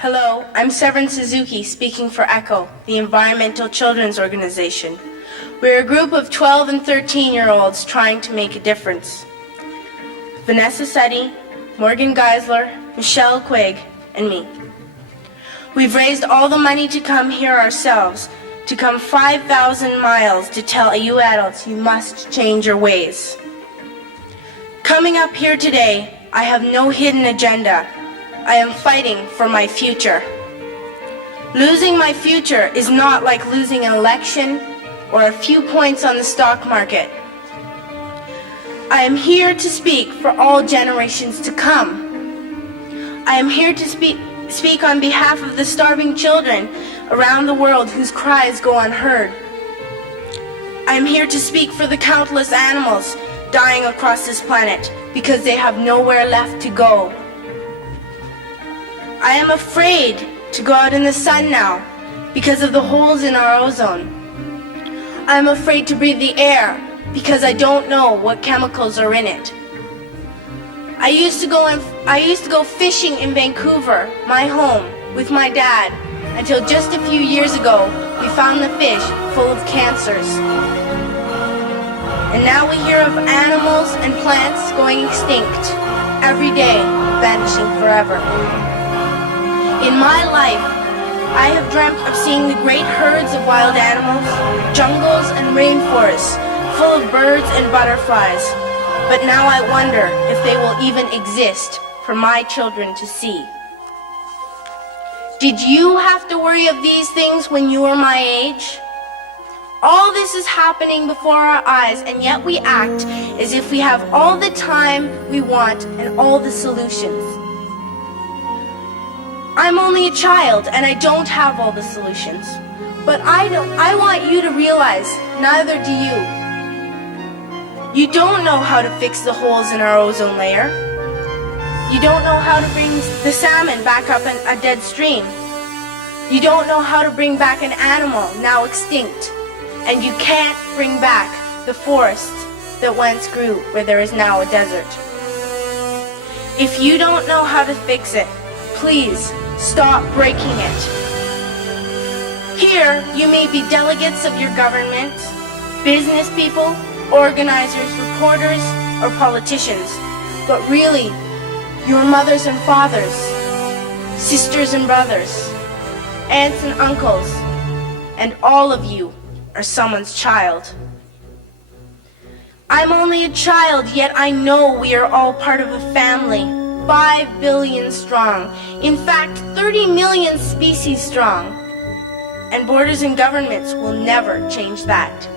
Hello, I'm Severn Suzuki, speaking for ECHO, the Environmental Children's Organization. We're a group of 12 and 13-year-olds trying to make a difference. Vanessa Setti, Morgan Geisler, Michelle Quigg, and me. We've raised all the money to come here ourselves, to come 5,000 miles to tell you adults you must change your ways. Coming up here today, I have no hidden agenda. I am fighting for my future. Losing my future is not like losing an election or a few points on the stock market. I am here to speak for all generations to come. I am here to speak on behalf of the starving children around the world whose cries go unheard. I am here to speak for the countless animals dying across this planet because they have nowhere left to go. I am afraid to go out in the sun now because of the holes in our ozone. I am afraid to breathe the air because I don't know what chemicals are in it. I used to go fishing in Vancouver, my home, with my dad, until just a few years ago we found the fish full of cancers. And now we hear of animals and plants going extinct, every day vanishing forever. In my life, I have dreamt of seeing the great herds of wild animals, jungles and rainforests full of birds and butterflies. But now I wonder if they will even exist for my children to see. Did you have to worry of these things when you were my age? All this is happening before our eyes, and yet we act as if we have all the time we want and all the solutions. I'm only a child and I don't have all the solutions. But I want you to realize, neither do you. You don't know how to fix the holes in our ozone layer. You don't know how to bring the salmon back up a dead stream. You don't know how to bring back an animal now extinct. And you can't bring back the forests that once grew where there is now a desert. If you don't know how to fix it, please stop breaking it. Here, you may be delegates of your government, business people, organizers, reporters, or politicians, but really, your mothers and fathers, sisters and brothers, aunts and uncles, and all of you are someone's child. I'm only a child, yet I know we are all part of a family, 5 billion strong, in fact 30 million species strong, and borders and governments will never change that.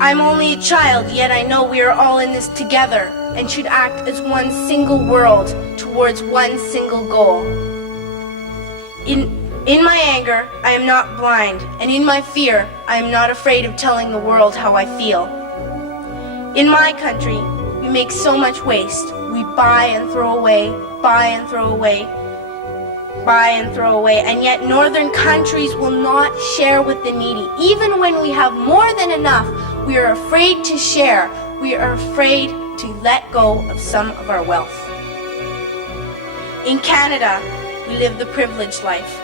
I'm only a child, yet I know we are all in this together and should act as one single world towards one single goal. In my anger, I am not blind, and in my fear, I am not afraid of telling the world how I feel. In my country, we make so much waste. We buy and throw away, buy and throw away, buy and throw away, and yet northern countries will not share with the needy. Even when we have more than enough, we are afraid to share. We are afraid to let go of some of our wealth. In Canada, we live the privileged life,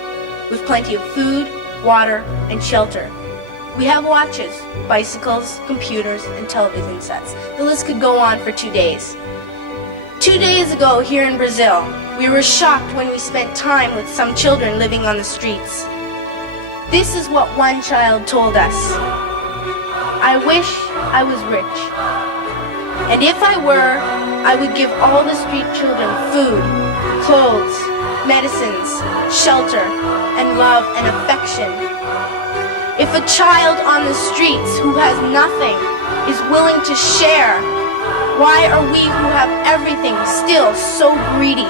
with plenty of food, water, and shelter. We have watches, bicycles, computers, and television sets. The list could go on for 2 days. 2 days ago, here in Brazil, we were shocked when we spent time with some children living on the streets. This is what one child told us. I wish I was rich. And if I were, I would give all the street children food, clothes, medicines, shelter, and love and affection. If a child on the streets who has nothing is willing to share, why are we who have everything still so greedy?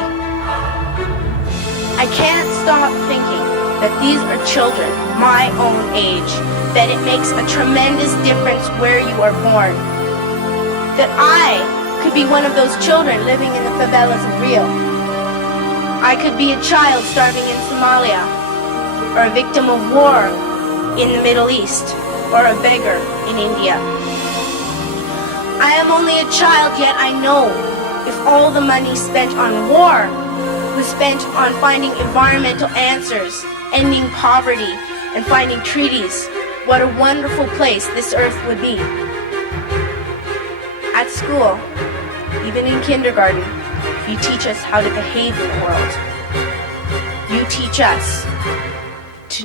I can't stop thinking that these are children my own age, that it makes a tremendous difference where you are born. That I could be one of those children living in the favelas of Rio. I could be a child starving in Somalia, or a victim of war in the Middle East, or a beggar in India. I am only a child, yet I know if all the money spent on war was spent on finding environmental answers, ending poverty, and finding treaties, what a wonderful place this earth would be. At school, even in kindergarten, you teach us how to behave in the world. You teach us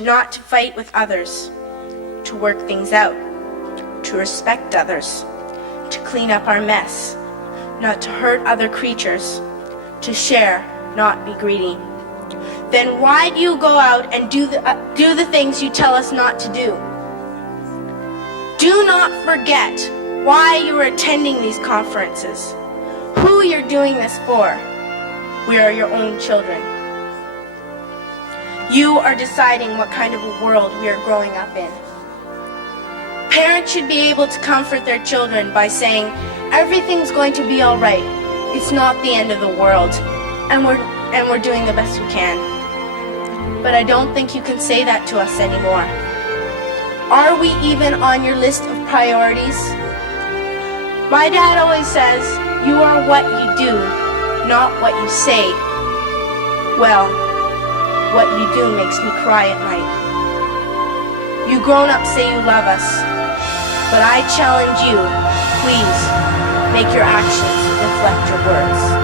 not to fight with others, to work things out, to respect others, to clean up our mess, not to hurt other creatures, to share, not be greedy. Then why do you go out and do the things you tell us not to do? Do not forget why you are attending these conferences, who you're doing this for. We are your own children. You are deciding what kind of a world we are growing up in. Parents should be able to comfort their children by saying, everything's going to be all right. It's not the end of the world, and we're doing the best we can. But I don't think you can say that to us anymore. Are we even on your list of priorities? My dad always says, you are what you do, not what you say. Well, what you do makes me cry at night. You grown-ups say you love us, but I challenge you, please, make your actions reflect your words.